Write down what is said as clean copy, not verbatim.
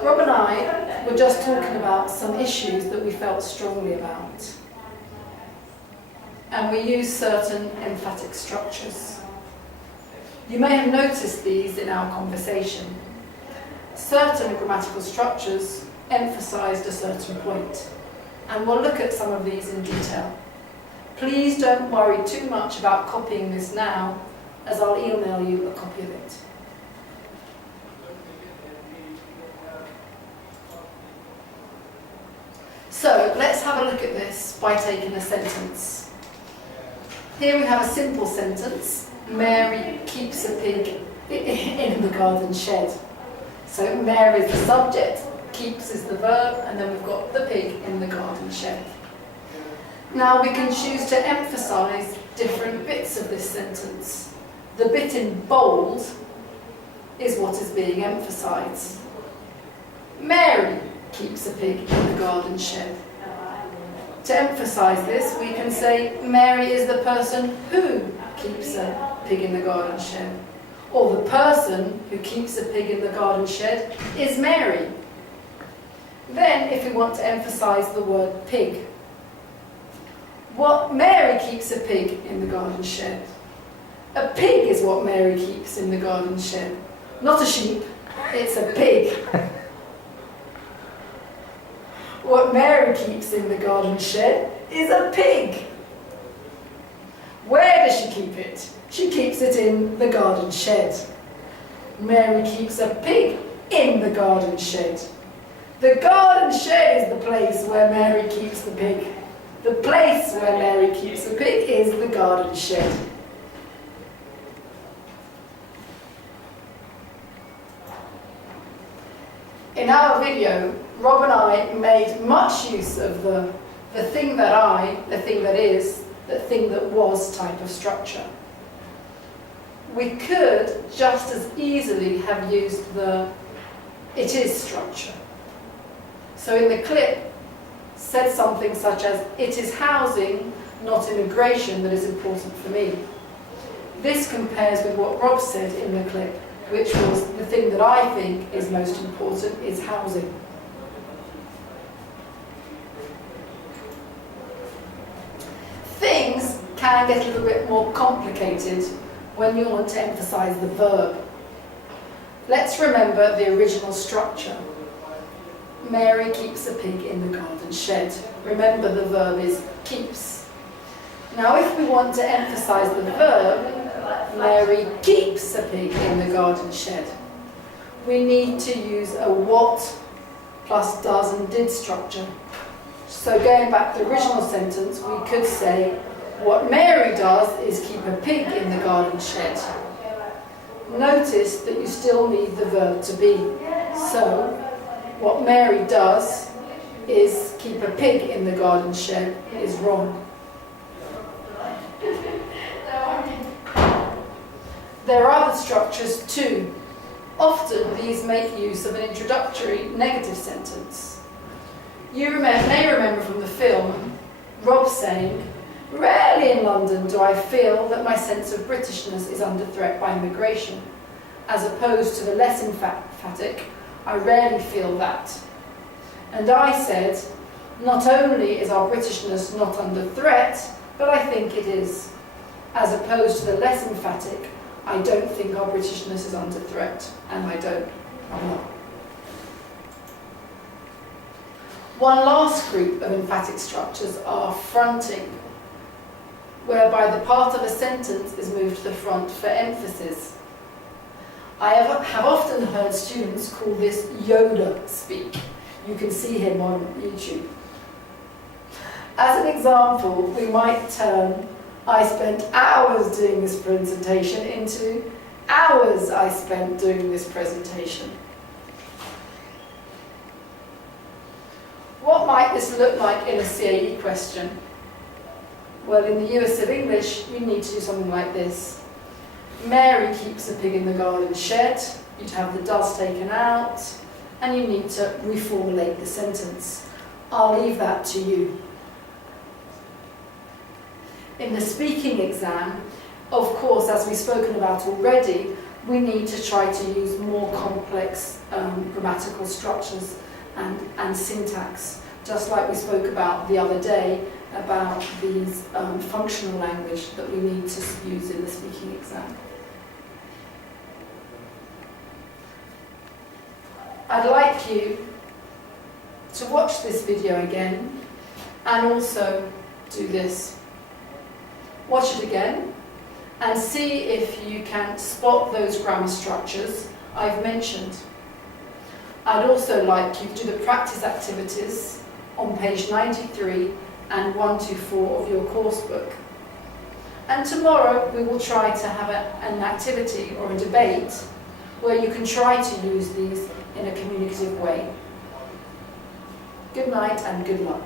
Rob and I were just talking about some issues that we felt strongly about. And we use certain emphatic structures. You may have noticed these in our conversation. Certain grammatical structures emphasised a certain point, and we'll look at some of these in detail. Please don't worry too much about copying this now, as I'll email you a copy of it. So let's have a look at this by taking a sentence. Here we have a simple sentence. Mary keeps a pig in the garden shed. So Mary is the subject, keeps is the verb, and then we've got the pig in the garden shed. Now we can choose to emphasise different bits of this sentence. The bit in bold is what is being emphasised. Mary keeps a pig in the garden shed. To emphasise this, we can say Mary is the person who keeps a pig in the garden shed. Or the person who keeps a pig in the garden shed is Mary. Then, if we want to emphasise the word pig, what Mary keeps a pig in the garden shed. A pig is what Mary keeps in the garden shed. Not a sheep, it's a pig. What Mary keeps in the garden shed is a pig. Where does she keep it? She keeps it in the garden shed. Mary keeps a pig in the garden shed. The garden shed is the place where Mary keeps the pig. The place where Mary keeps the pig is the garden shed. In our video, Rob and I made much use of the thing that the thing that is, the thing that was type of structure. We could just as easily have used the it is structure. So in the clip, said something such as, it is housing, not immigration, that is important for me. This compares with what Rob said in the clip, which was the thing that I think is most important is housing. Things can get a little bit more complicated when you want to emphasize the verb. Let's remember the original structure. Mary keeps a pig in the garden shed. Remember the verb is keeps. Now if we want to emphasize the verb, Mary keeps a pig in the garden shed, we need to use a what plus does and did structure. So going back to the original sentence, we could say, what Mary does is keep a pig in the garden shed. Notice that you still need the verb to be. So, what Mary does is keep a pig in the garden shed is wrong. There are other structures too. Often these make use of an introductory negative sentence. You may remember from the film Rob saying, rarely in London do I feel that my sense of Britishness is under threat by immigration, as opposed to the less emphatic, I rarely feel that. And I said, not only is our Britishness not under threat, but I think it is, as opposed to the less emphatic, I don't think our Britishness is under threat, and I don't. I'm not. One last group of emphatic structures are fronting, whereby the part of a sentence is moved to the front for emphasis. I have often heard students call this Yoda speak. You can see him on YouTube. As an example, we might turn I spent hours doing this presentation into hours I spent doing this presentation. What might this look like in a CAE question? Well, in the US of English, you need to do something like this. Mary keeps a pig in the garden shed. You'd have the does taken out, and you need to reformulate the sentence. I'll leave that to you. In the speaking exam, of course, as we've spoken about already, we need to try to use more complex grammatical structures and syntax, just like we spoke about the other day about these functional language that we need to use in the speaking exam. I'd like you to watch this video again and also do this. Watch it again and see if you can spot those grammar structures I've mentioned. I'd also like you to do the practice activities on page 93 and 124 of your course book. And tomorrow we will try to have an activity or a debate where you can try to use these in a communicative way. Good night and good luck.